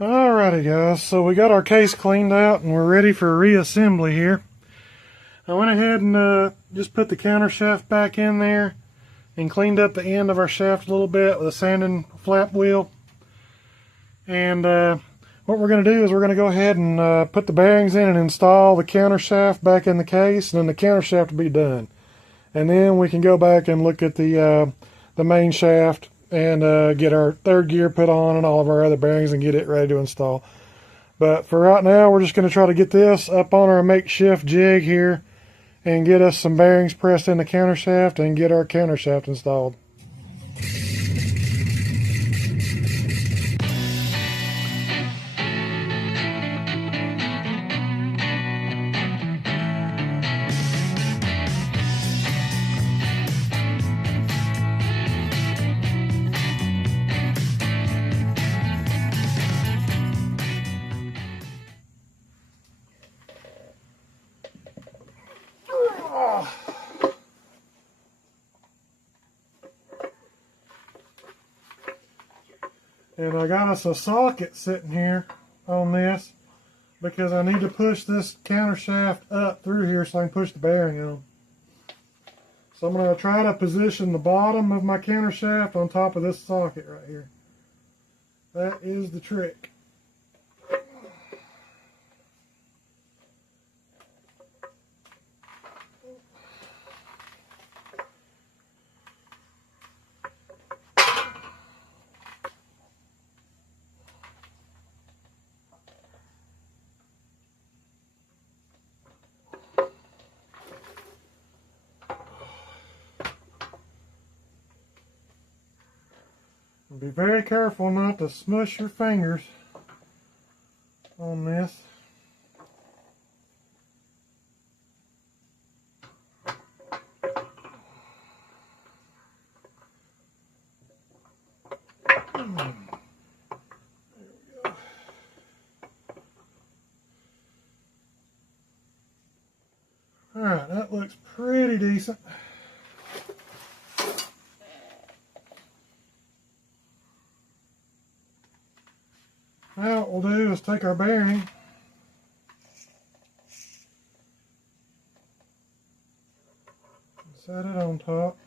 Alrighty guys, so we got our case cleaned out and we're ready for reassembly here. I went ahead and just put the counter shaft back in there and cleaned up the end of our shaft a little bit with a sanding flap wheel. And what we're going to do is we're going to go ahead and put the bearings in and install the counter shaft back in the case, and then the counter shaft will be done. And then we can go back and look at the main shaft and get our third gear put on and all of our other bearings and get it ready to install. But for right now, we're just going to try to get this up on our makeshift jig here and get us some bearings pressed in the counter shaft and get our counter shaft installed. And I got us a socket sitting here on this because I need to push this counter shaft up through here so I can push the bearing on. So I'm going to try to position the bottom of my counter shaft on top of this socket right here. That is the trick. Be very careful not to smush your fingers on this. There we go. Alright, that looks pretty decent. Now what we'll do is take our bearing and set it on top.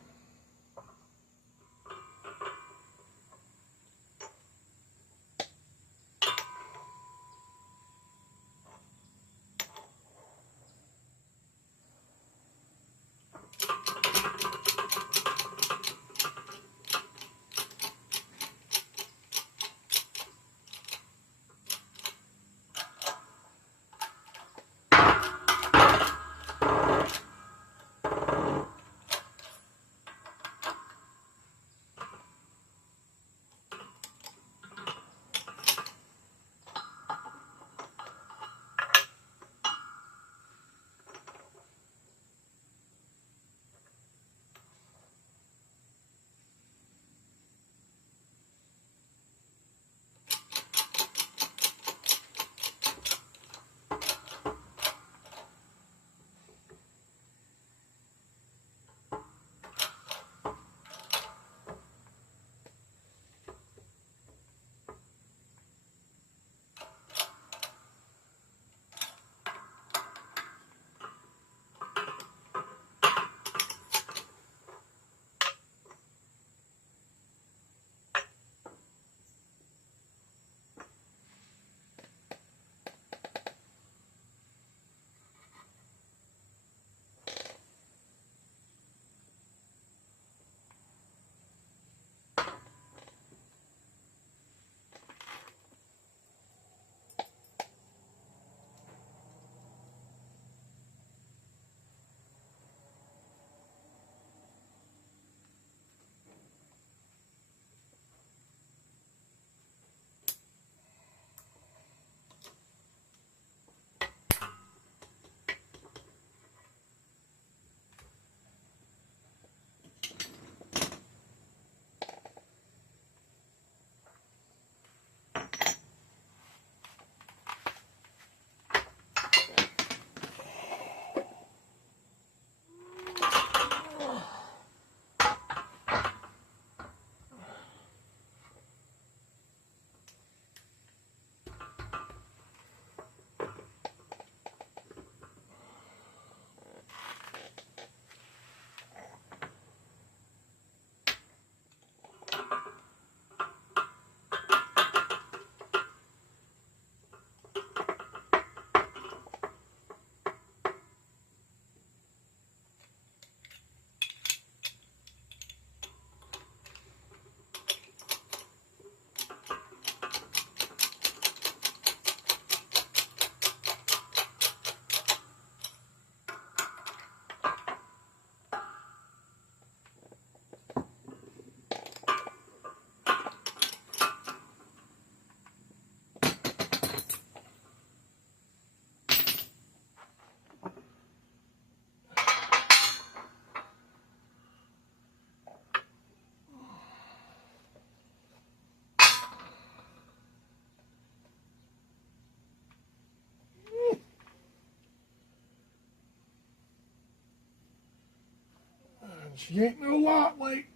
She ain't no lot weight.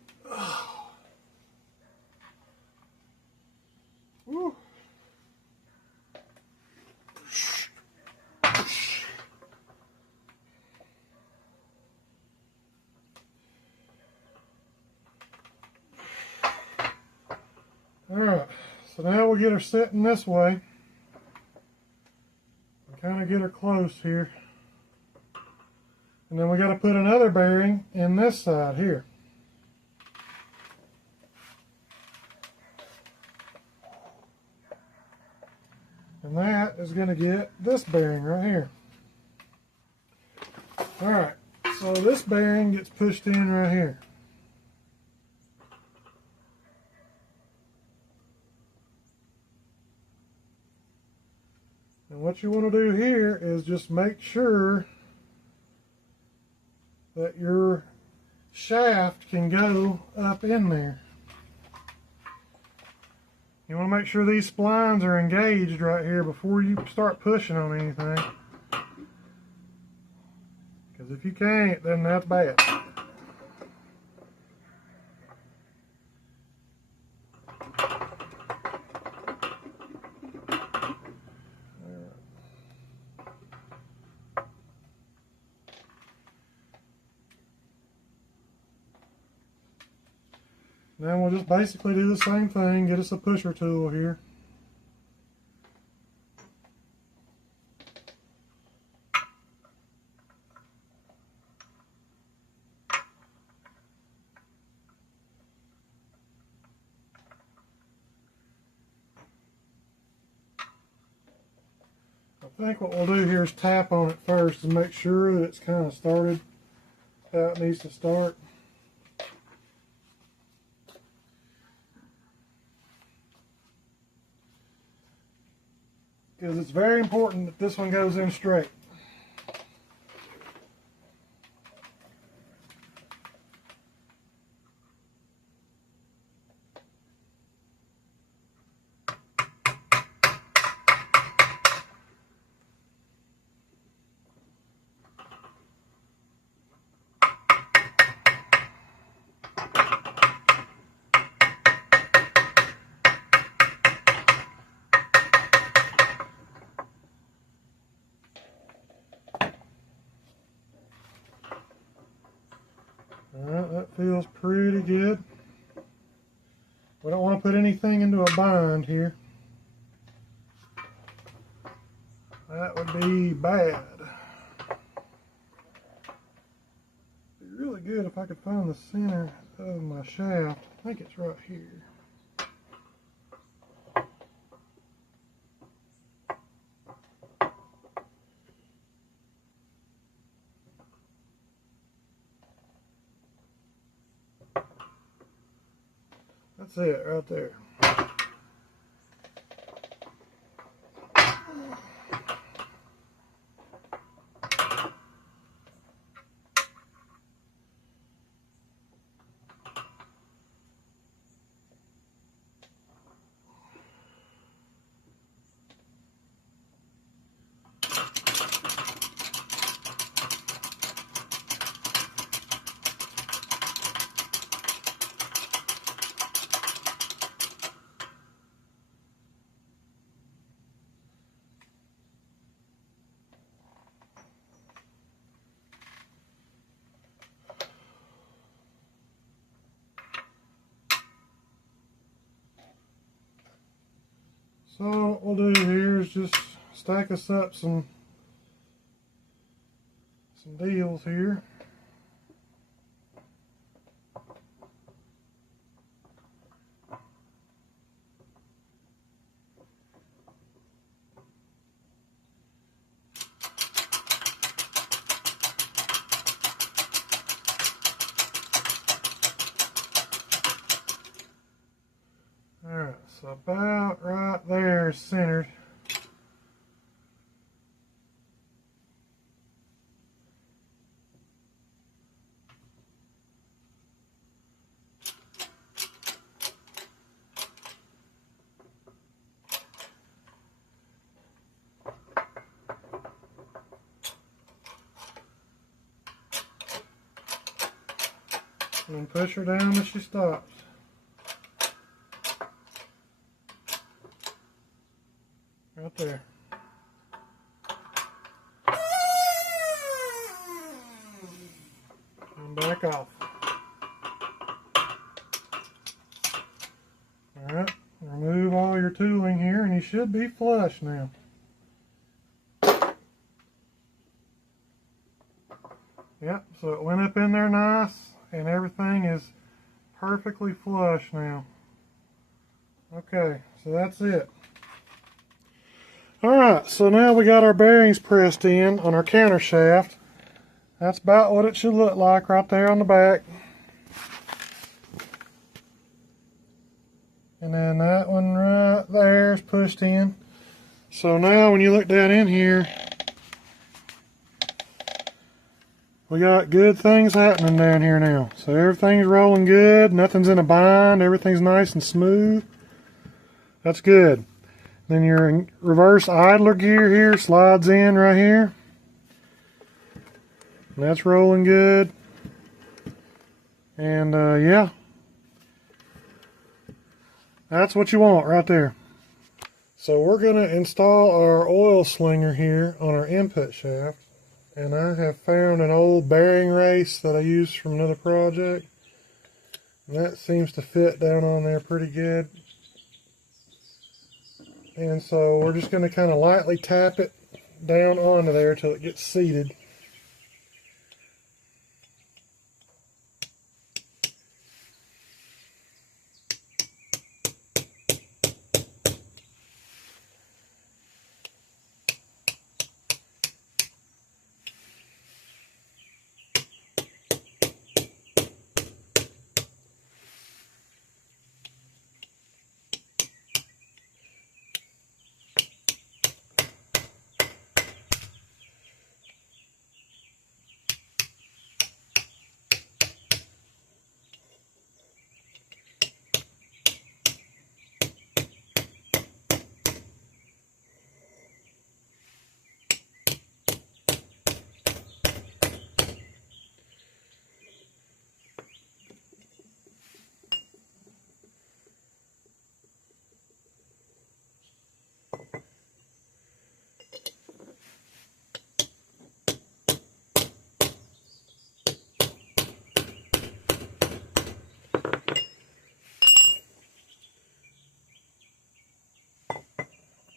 Woo. Alright, so now we'll get her sitting this way. Kind of get her close here. And then we got to put another bearing in this side here. And that is going to get this bearing right here. Alright, so this bearing gets pushed in right here. And what you want to do here is just make sure that your shaft can go up in there. You want to make sure these splines are engaged right here before you start pushing on anything. Because if you can't, then that's bad. Then we'll just basically do the same thing, get us a pusher tool here. I think what we'll do here is tap on it first and make sure that it's kind of started how it needs to start. Because it's very important that this one goes in straight. Alright, that feels pretty good. We don't want to put anything into a bind here. That would be bad. It'd be really good if I could find the center of my shaft. I think it's right here. That's it right there. So what we'll do here is just stack us up some deals here. Alright, so about right there is centered. And push her down till she stops. Right there. And back off. Alright, remove all your tooling here and you should be flush now. Yep, so it went up in there nice and everything is perfectly flush now. Okay, so that's it. Alright, so now we got our bearings pressed in on our counter shaft. That's about what it should look like right there on the back. And then that one right there is pushed in. So now when you look down in here, we got good things happening down here now. So everything's rolling good, nothing's in a bind, everything's nice and smooth. That's good. Then your reverse idler gear here slides in right here. And that's rolling good. And yeah, that's what you want right there. So we're going to install our oil slinger here on our input shaft. And I have found an old bearing race that I used from another project. And that seems to fit down on there pretty good. And so we're just going to kind of lightly tap it down onto there till it gets seated.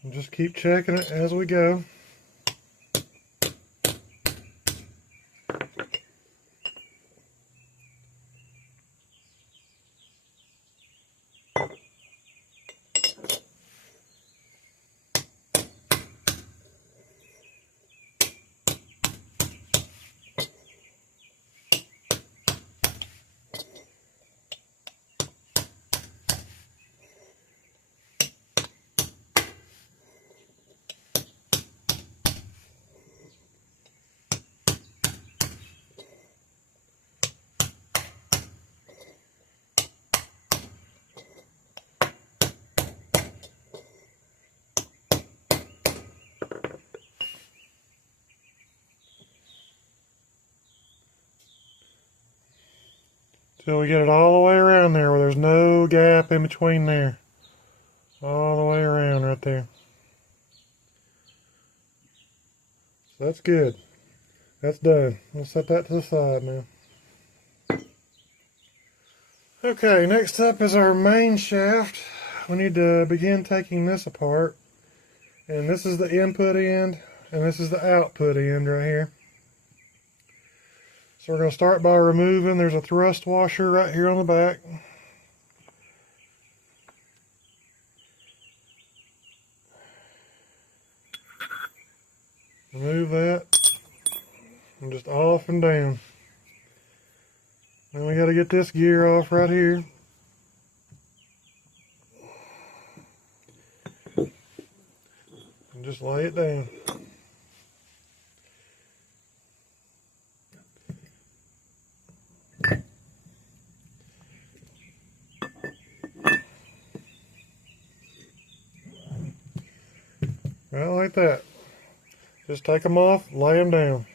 And just keep checking it as we go. Till we get it all the way around there where there's no gap in between there. All the way around right there. So that's good. That's done. We'll set that to the side now. Okay, next up is our main shaft. We need to begin taking this apart. And this is the input end, and this is the output end right here. So we're going to start by removing, there's a thrust washer right here on the back. Remove that, and just off and down. Then we got to get this gear off right here. And just lay it down. Right like that. Just take them off, lay them down.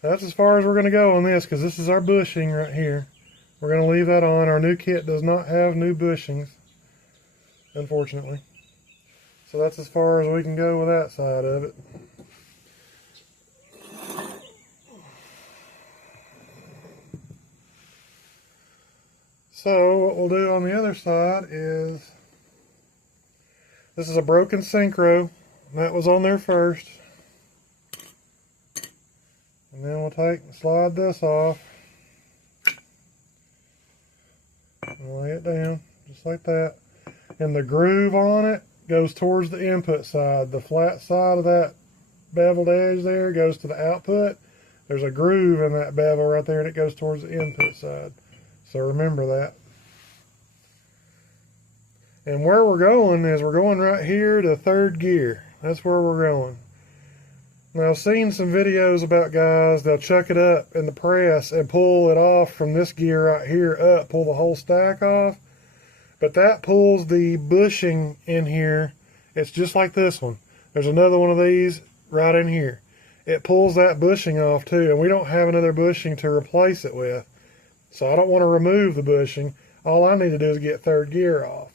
That's as far as we're going to go on this, because this is our bushing right here. We're going to leave that on. Our new kit does not have new bushings, unfortunately. So that's as far as we can go with that side of it. So what we'll do on the other side is, this is a broken synchro. That was on there first. And then we'll take and slide this off. And lay it down, just like that. And the groove on it goes towards the input side. The flat side of that beveled edge there goes to the output. There's a groove in that bevel right there, and it goes towards the input side. So remember that. And where we're going is we're going right here to third gear. That's where we're going. Now, I've seen some videos about guys, they'll chuck it up in the press and pull it off from this gear right here up, pull the whole stack off. But that pulls the bushing in here. It's just like this one. There's another one of these right in here. It pulls that bushing off too, and we don't have another bushing to replace it with. So I don't want to remove the bushing. All I need to do is get third gear off.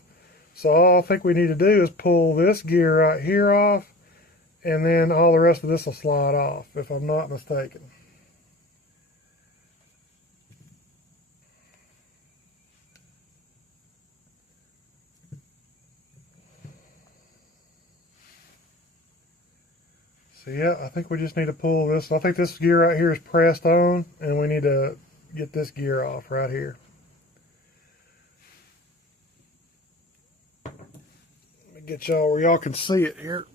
So all I think we need to do is pull this gear right here off, and then all the rest of this will slide off, if I'm not mistaken. So yeah, I think we just need to pull this. I think this gear right here is pressed on, and we need to get this gear off right here. Let me get y'all where y'all can see it here.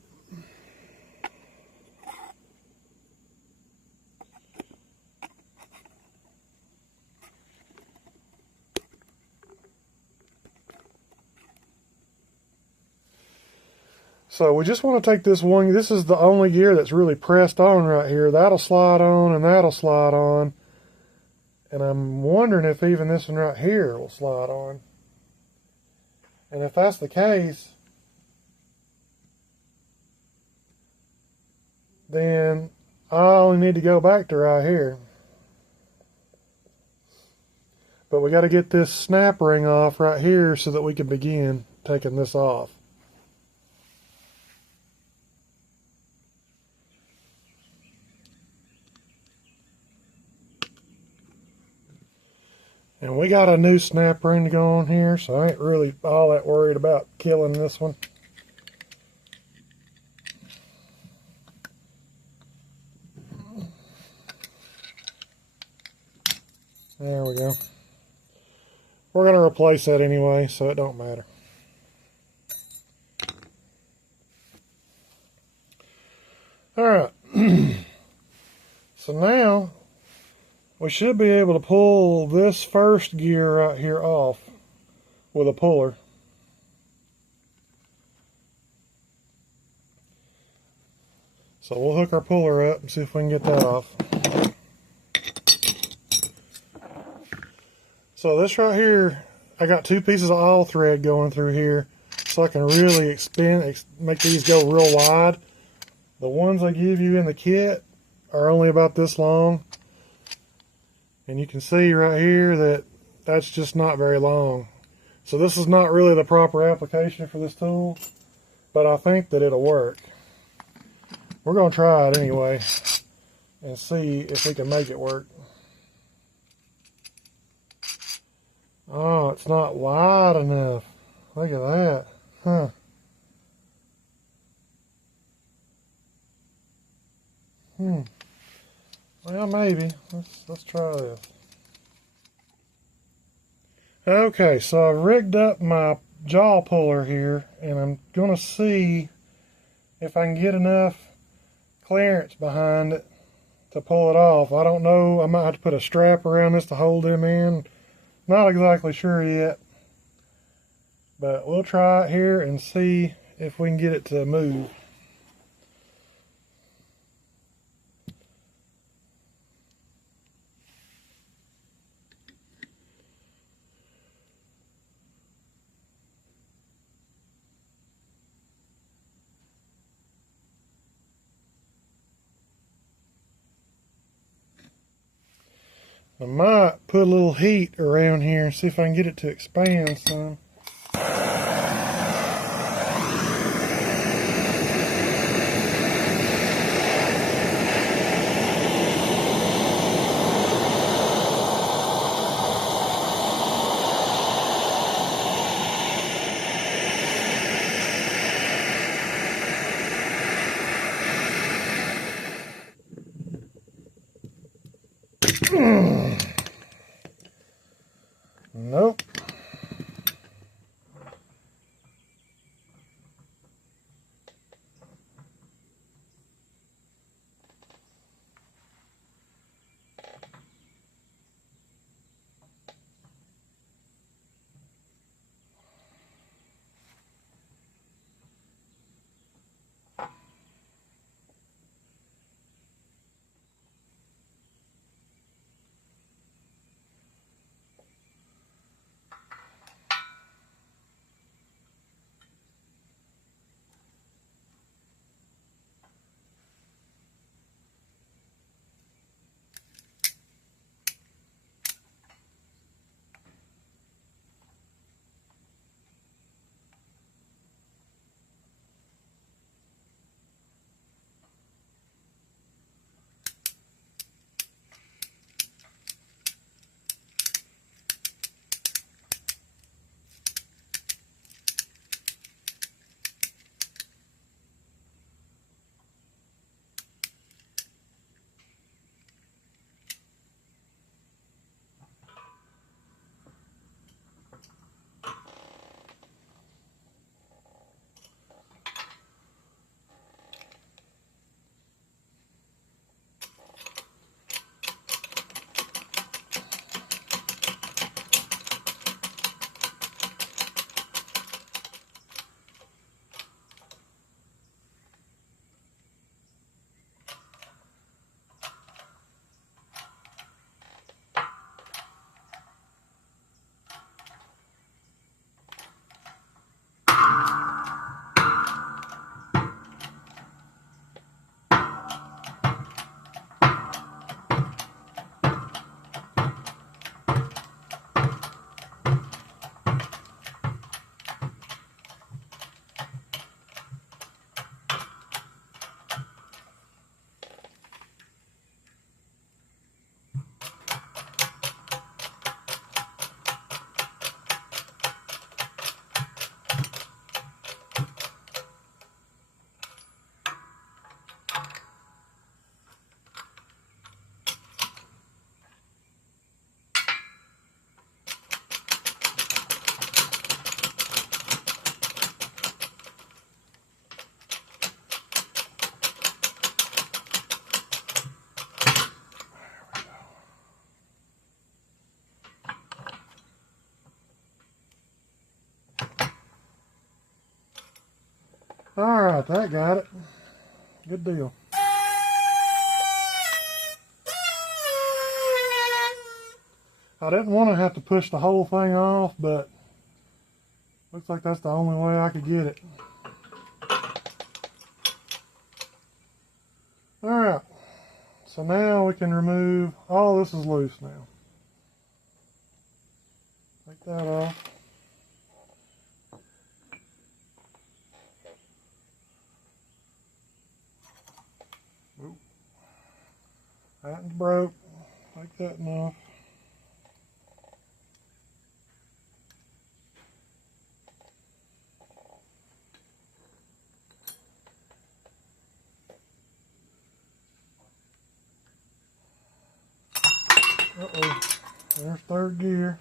So we just want to take this one, this is the only gear that's really pressed on right here. That'll slide on and that'll slide on. And I'm wondering if even this one right here will slide on. And if that's the case, then I only need to go back to right here. But we got to get this snap ring off right here so that we can begin taking this off. And we got a new snap ring to go on here, so I ain't really all that worried about killing this one. There we go. We're going to replace that anyway, so it don't matter. Alright. So now we should be able to pull this first gear right here off with a puller. So we'll hook our puller up and see if we can get that off. So this right here, I got two pieces of all thread going through here so I can really make these go real wide. The ones I give you in the kit are only about this long. And you can see right here that that's just not very long. So this is not really the proper application for this tool, but I think that it'll work. We're going to try it anyway and see if we can make it work. Oh, it's not wide enough. Look at that. Huh. Well, maybe. Let's try this. Okay, so I've rigged up my jaw puller here, and I'm going to see if I can get enough clearance behind it to pull it off. I don't know. I might have to put a strap around this to hold them in. Not exactly sure yet. But we'll try it here and see if we can get it to move. I might put a little heat around here and see if I can get it to expand some. Nope. Alright, that got it. Good deal. I didn't want to have to push the whole thing off, but looks like that's the only way I could get it. Alright, so now we can remove, all this is loose now. Take that off. Oop. That one's broke. Take that one off. Uh-oh, there's third gear.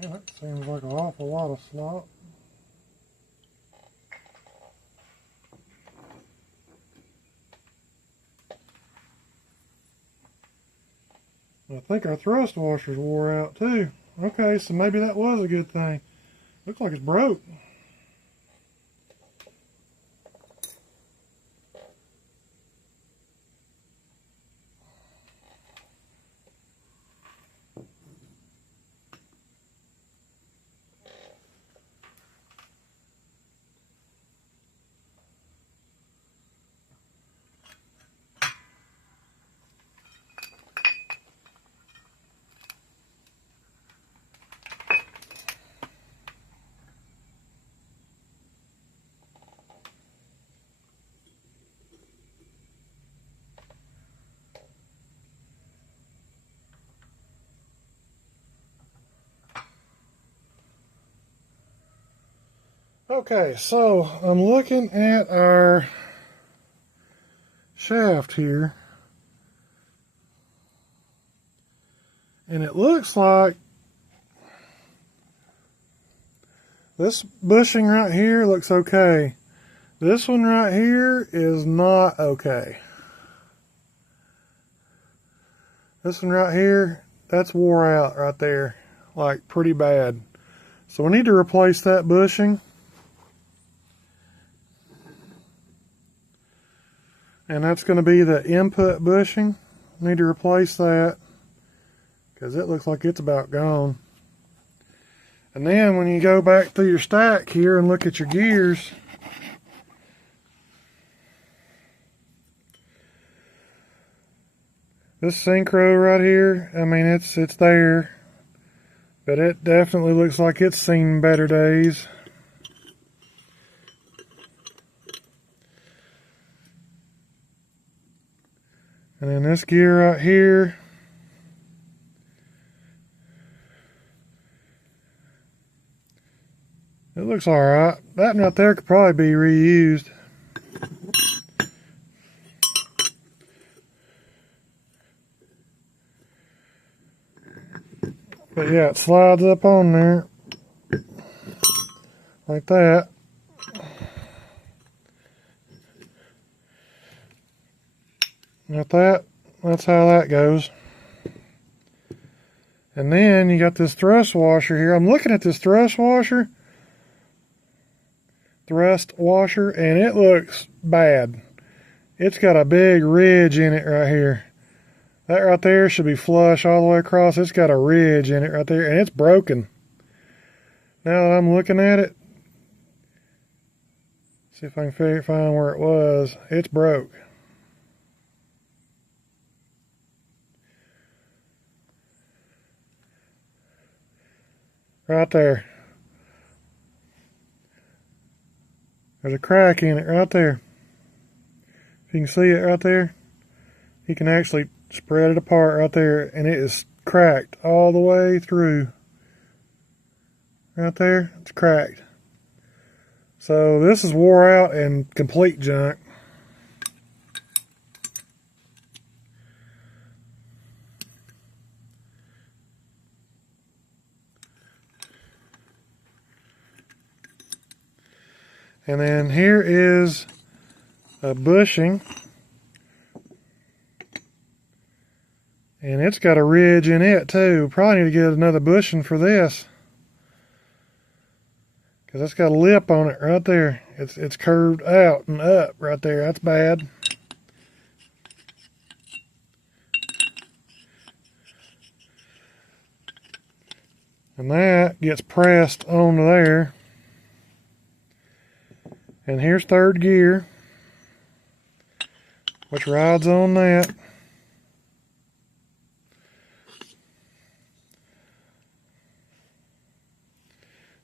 Yeah, that seems like an awful lot of slop. I think our thrust washers wore out too. Okay, so maybe that was a good thing. Looks like it's broke. Okay, so I'm looking at our shaft here, and it looks like this bushing right here looks okay. This one right here is not okay. This one right here, that's wore out right there, like pretty bad. So we need to replace that bushing. And that's going to be the input bushing. Need to replace that because it looks like it's about gone. And then when you go back through your stack here and look at your gears, this synchro right here, I mean it's there, but it definitely looks like it's seen better days. And then this gear right here, it looks alright. That right there could probably be reused. But yeah, it slides up on there like that. Got that. That's how that goes. And then you got this thrust washer here. I'm looking at this thrust washer, and it looks bad. It's got a big ridge in it right here. That right there should be flush all the way across. It's got a ridge in it right there, and it's broken. Now that I'm looking at it, see if I can find where it was. It's broke. Right there. There's a crack in it right there. If you can see it right there, you can actually spread it apart right there, and it is cracked all the way through. Right there, it's cracked. So this is wore out and complete junk. And then here is a bushing, and it's got a ridge in it too. Probably need to get another bushing for this, because it's got a lip on it right there. It's curved out and up right there. That's bad. And that gets pressed onto there. And here's third gear, which rides on that.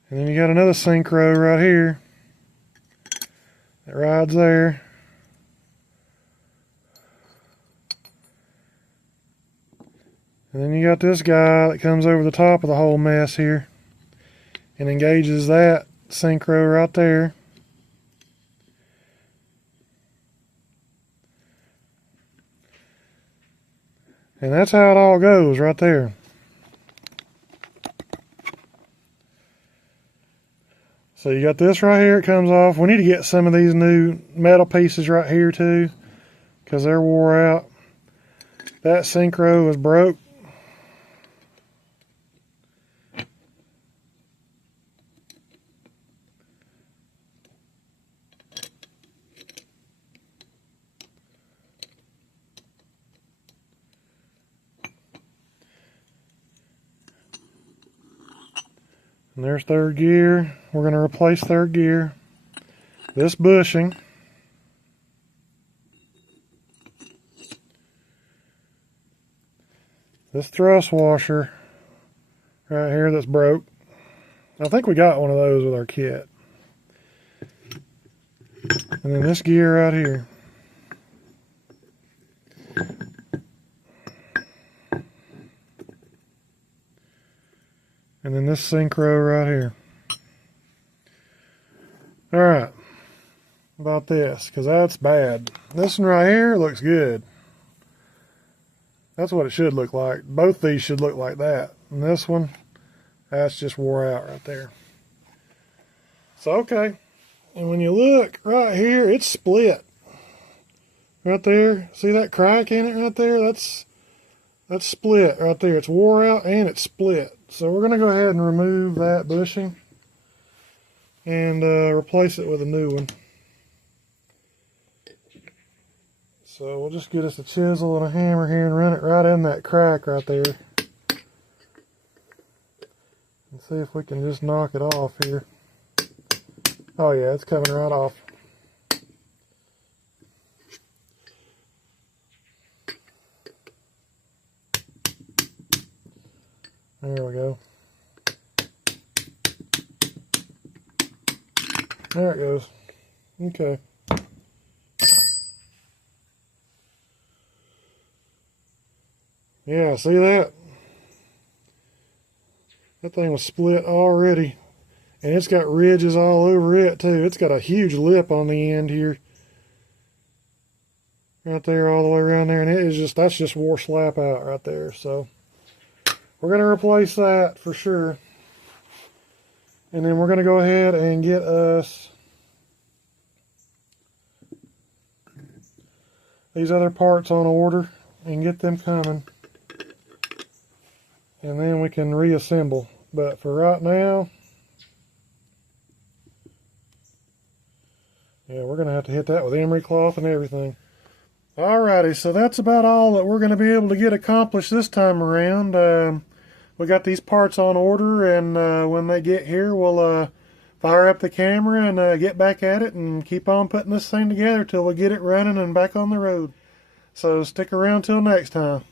And then you got another synchro right here that rides there. And then you got this guy that comes over the top of the whole mess here and engages that synchro right there. And that's how it all goes right there. So you got this right here, it comes off. We need to get some of these new metal pieces right here too, because they're wore out. That synchro is broke. And there's third gear. We're going to replace third gear. This bushing. This thrust washer right here that's broke. I think we got one of those with our kit. And then this gear right here. And then this synchro right here. Alright, about this, because that's bad. This one right here looks good. That's what it should look like. Both these should look like that. And this one, that's just wore out right there. So, okay. And when you look right here, it's split. Right there. See that crack in it right there? That's split right there. It's wore out and it's split. So we're going to go ahead and remove that bushing and replace it with a new one. So we'll just get us a chisel and a hammer here and run it right in that crack right there. And see if we can just knock it off here. Oh yeah, it's coming right off. There we go. There it goes. Okay. Yeah, see that? That thing was split already. And it's got ridges all over it too. It's got a huge lip on the end here. Right there all the way around there. And it is just, that's just wore slap out right there. So we're going to replace that for sure. And then we're going to go ahead and get us these other parts on order and get them coming. And then we can reassemble. But for right now, yeah, we're going to have to hit that with emery cloth and everything. Alrighty, so that's about all that we're going to be able to get accomplished this time around. We got these parts on order, and when they get here, we'll fire up the camera and get back at it and keep on putting this thing together till we get it running and back on the road. So stick around till next time.